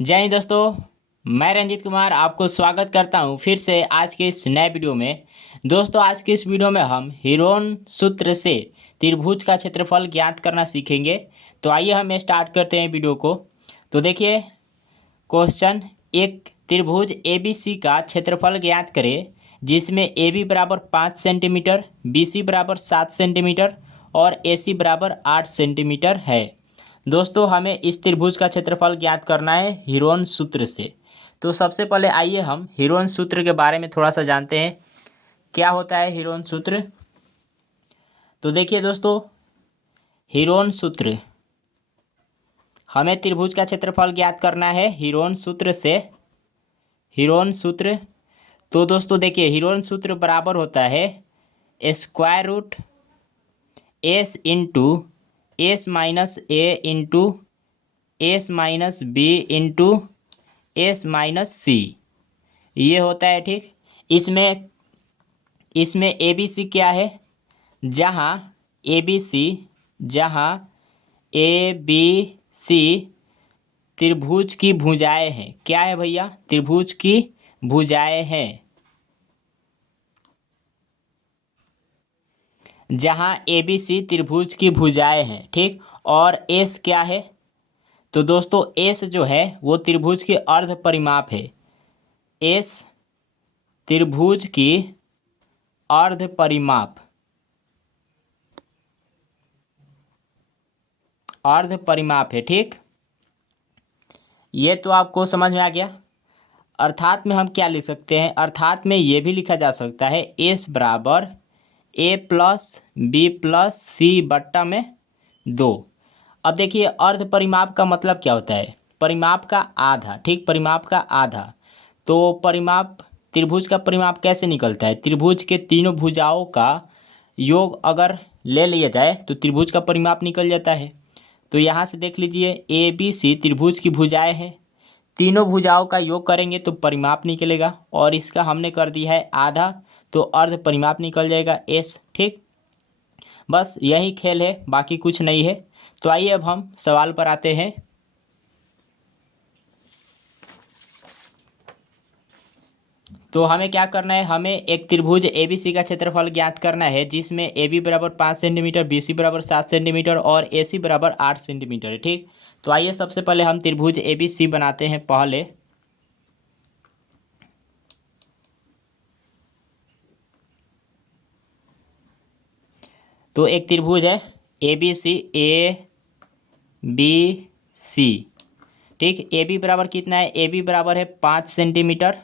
जय हिंद दोस्तों। मैं रंजीत कुमार आपको स्वागत करता हूं फिर से आज के इस नए वीडियो में। दोस्तों आज के इस वीडियो में हम हीरोन सूत्र से त्रिभुज का क्षेत्रफल ज्ञात करना सीखेंगे। तो आइए हम स्टार्ट करते हैं वीडियो को। तो देखिए क्वेश्चन, एक त्रिभुज ए बी सी का क्षेत्रफल ज्ञात करें जिसमें ए बी बराबर 5 सेंटीमीटर, बी सी बराबर 7 सेंटीमीटर और ए सी बराबर 8 सेंटीमीटर है। दोस्तों हमें इस त्रिभुज का क्षेत्रफल ज्ञात करना है हीरोन सूत्र से। तो सबसे पहले आइए हम हीरोन सूत्र के बारे में थोड़ा सा जानते हैं। क्या होता है हीरोन सूत्र? तो देखिए दोस्तों, हीरोन सूत्र, हमें त्रिभुज का क्षेत्रफल ज्ञात करना है हीरोन सूत्र से। हीरोन सूत्र, तो दोस्तों देखिए हीरोन सूत्र बराबर होता है square root S into S minus A into S minus B into S minus C, ये होता है। ठीक, इसमें इसमें ए बी सी क्या है? जहाँ ए बी सी, जहाँ ए बी सी त्रिभुज की भुजाएं हैं। क्या है भैया? त्रिभुज की भुजाएं हैं। जहाँ ए बी सी त्रिभुज की भुजाएं हैं। ठीक, और एस क्या है? तो दोस्तों एस जो है वो त्रिभुज के अर्ध परिमाप है। एस त्रिभुज की अर्ध परिमाप, अर्ध परिमाप है। ठीक, ये तो आपको समझ में आ गया। अर्थात में हम क्या लिख सकते हैं? अर्थात में ये भी लिखा जा सकता है एस बराबर ए प्लस बी प्लस सी बट्टा में 2। अब देखिए अर्ध परिमाप का मतलब क्या होता है? परिमाप का आधा। ठीक, परिमाप का आधा। तो परिमाप, त्रिभुज का परिमाप कैसे निकलता है? त्रिभुज के तीनों भुजाओं का योग अगर ले लिया जाए तो त्रिभुज का परिमाप निकल जाता है। तो यहाँ से देख लीजिए ए बी सी त्रिभुज की भुजाएं हैं, तीनों भुजाओं का योग करेंगे तो परिमाप निकलेगा और इसका हमने कर दिया है आधा, तो अर्ध परिमाप निकल जाएगा एस। ठीक, बस यही खेल है, बाकी कुछ नहीं है। तो आइए अब हम सवाल पर आते हैं। तो हमें क्या करना है? हमें एक त्रिभुज ए बी सी का क्षेत्रफल ज्ञात करना है जिसमें ए बी बराबर 5 सेंटीमीटर, बी सी बराबर 7 सेंटीमीटर और ए सी बराबर 8 सेंटीमीटर है। ठीक, तो आइए सबसे पहले हम त्रिभुज ए बी सी बनाते हैं पहले। तो एक त्रिभुज है A B C, A B C. ठीक, ए बी बराबर कितना है? ए बी बराबर है 5 सेंटीमीटर,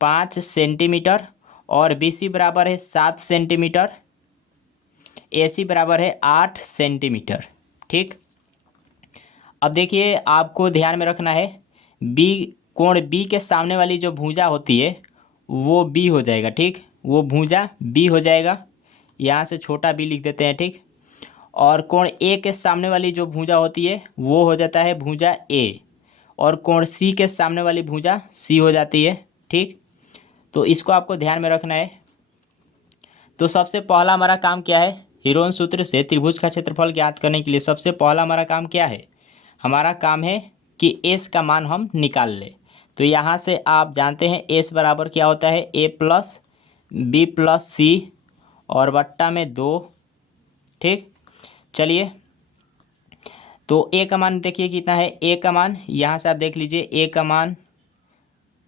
5 सेंटीमीटर और बी सी बराबर है 7 सेंटीमीटर, ए सी बराबर है 8 सेंटीमीटर। ठीक, अब देखिए आपको ध्यान में रखना है बी, कोण बी के सामने वाली जो भुजा होती है वो बी हो जाएगा। ठीक, वो भुजा बी हो जाएगा, यहाँ से छोटा बी लिख देते हैं। ठीक, और कोण ए के सामने वाली जो भुजा होती है वो हो जाता है भुजा ए, और कोण सी के सामने वाली भुजा सी हो जाती है। ठीक, तो इसको आपको ध्यान में रखना है। तो सबसे पहला हमारा काम क्या है? हीरोन सूत्र से त्रिभुज का क्षेत्रफल ज्ञात करने के लिए सबसे पहला हमारा काम क्या है? हमारा काम है कि एस का मान हम निकाल लें। तो यहाँ से आप जानते हैं एस बराबर क्या होता है? ए प्लस बी प्लस सी और बट्टा में 2। ठीक, चलिए तो ए का मान देखिए कितना है? ए का मान यहाँ से आप देख लीजिए, ए का मान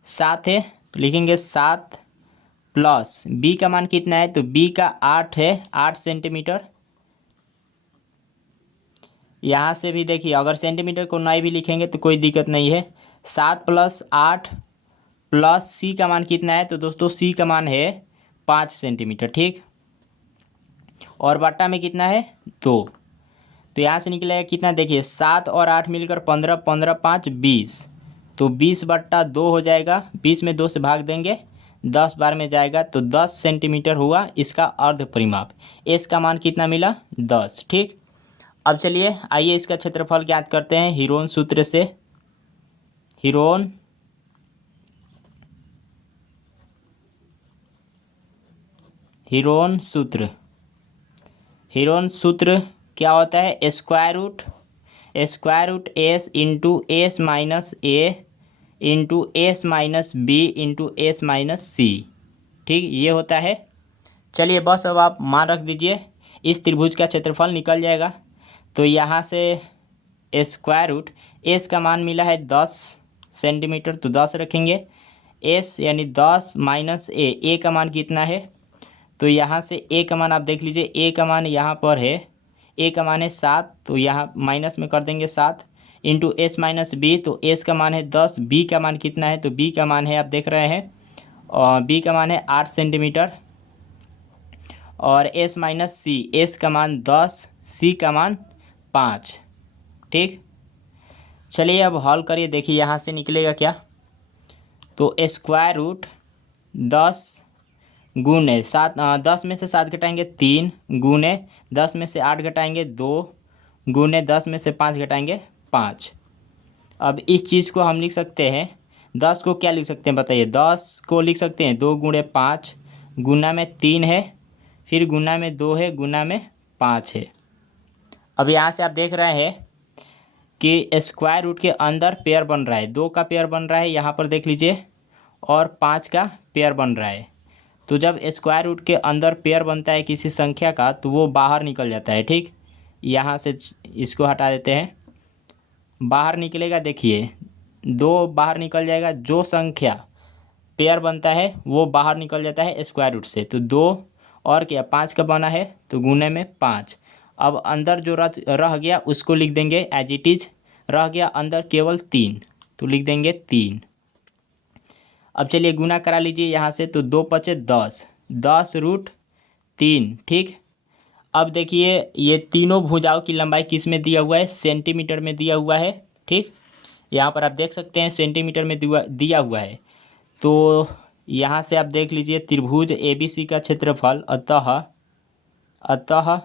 7 है, तो लिखेंगे 7 प्लस बी का मान कितना है? तो बी का 8 है, 8 सेंटीमीटर। यहाँ से भी देखिए अगर सेंटीमीटर को नहीं भी लिखेंगे तो कोई दिक्कत नहीं है। 7 प्लस 8 प्लस सी का मान कितना है? तो दोस्तों सी का मान है 5 सेंटीमीटर। ठीक, और बट्टा में कितना है? 2। तो यहाँ से निकलेगा कितना? देखिए 7 और 8 मिलकर 15, 15 5 20, तो 20/2 हो जाएगा। 20 में 2 से भाग देंगे, 10 बार में जाएगा, तो 10 सेंटीमीटर हुआ इसका अर्ध परिमाप। एस का मान कितना मिला? 10। ठीक, अब चलिए आइए इसका क्षेत्रफल ज्ञात करते हैं हीरोन सूत्र से। हीरोन हीरोन सूत्र, हीरोन सूत्र क्या होता है? Square root square root S into S minus A into S minus B into S minus C. ठीक, ये होता है। चलिए बस अब आप मान रख दीजिए, इस त्रिभुज का क्षेत्रफल निकल जाएगा। तो यहाँ से स्क्वायर रूट एस का मान मिला है 10 सेंटीमीटर, तो 10 रखेंगे। एस यानी 10 माइनस ए का मान कितना है, तो यहाँ से ए का मान आप देख लीजिए, ए का मान यहाँ पर है, ए का मान है 7, तो यहाँ माइनस में कर देंगे 7 इंटू एस माइनस बी, तो एस का मान है 10, बी का मान कितना है, तो बी का मान है आप देख रहे हैं, और बी का मान है 8 सेंटीमीटर, और एस माइनस सी, एस का मान 10, सी का मान 5। ठीक, चलिए अब हल करिए, देखिए यहाँ से निकलेगा क्या। तो स्क्वायर रूट 10 गुने 7, 10 में से 7 घटाएंगे 3, गुने 10 में से 8 घटाएंगे 2, गुने 10 में से 5 घटाएंगे 5। अब इस चीज़ को हम लिख सकते हैं, 10 को क्या लिख सकते हैं बताइए, 10 को लिख सकते हैं 2 गुणे 5, गुना में 3 है, फिर गुना में 2 है, गुना में 5 है। अब यहाँ से आप देख रहे हैं कि स्क्वायर रूट के अंदर पेयर बन रहा है, 2 का पेयर बन रहा है यहाँ पर देख लीजिए, और 5 का पेयर बन रहा है। तो जब स्क्वायर रूट के अंदर पेयर बनता है किसी संख्या का, तो वो बाहर निकल जाता है। ठीक, यहाँ से इसको हटा देते हैं, बाहर निकलेगा, देखिए 2 बाहर निकल जाएगा, जो संख्या पेयर बनता है वो बाहर निकल जाता है स्क्वायर रूट से। तो 2 और क्या 5 का बना है, तो गुने में 5। अब अंदर जो रह गया उसको लिख देंगे एज इट इज, रह गया अंदर केवल 3, तो लिख देंगे 3। अब चलिए गुना करा लीजिए यहाँ से, तो 2 पचे 10, 10 रूट 3। ठीक, अब देखिए ये तीनों भुजाओं की लंबाई किस में दिया हुआ है, सेंटीमीटर में दिया हुआ है। ठीक, यहाँ पर आप देख सकते हैं सेंटीमीटर में दिया हुआ है। तो यहाँ से आप देख लीजिए त्रिभुज ABC का क्षेत्रफल, अतः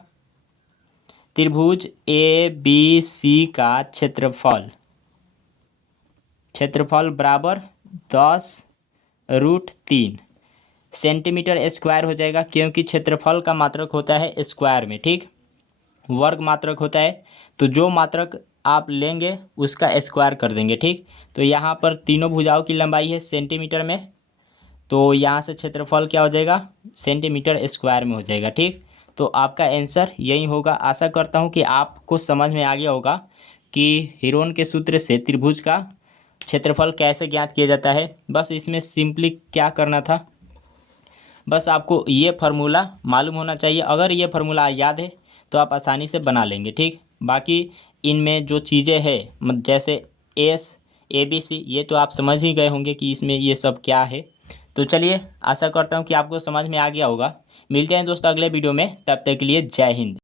त्रिभुज ABC का क्षेत्रफल बराबर 10 रूट 3 सेंटीमीटर स्क्वायर हो जाएगा, क्योंकि क्षेत्रफल का मात्रक होता है स्क्वायर में। ठीक, वर्ग मात्रक होता है, तो जो मात्रक आप लेंगे उसका स्क्वायर कर देंगे। ठीक, तो यहाँ पर तीनों भुजाओं की लंबाई है सेंटीमीटर में, तो यहाँ से क्षेत्रफल क्या हो जाएगा, सेंटीमीटर स्क्वायर में हो जाएगा। ठीक, तो आपका आंसर यही होगा। आशा करता हूँ कि आपको समझ में आ गया होगा कि हीरोन के सूत्र से त्रिभुज का क्षेत्रफल कैसे ज्ञात किया जाता है। बस इसमें सिंपली क्या करना था, बस आपको ये फार्मूला मालूम होना चाहिए। अगर ये फार्मूला याद है तो आप आसानी से बना लेंगे। ठीक, बाकी इनमें जो चीज़ें हैं जैसे ABC ये तो आप समझ ही गए होंगे कि इसमें ये सब क्या है। तो चलिए आशा करता हूँ कि आपको समझ में आ गया होगा। मिलते हैं दोस्तों अगले वीडियो में, तब तक के लिए जय हिंद।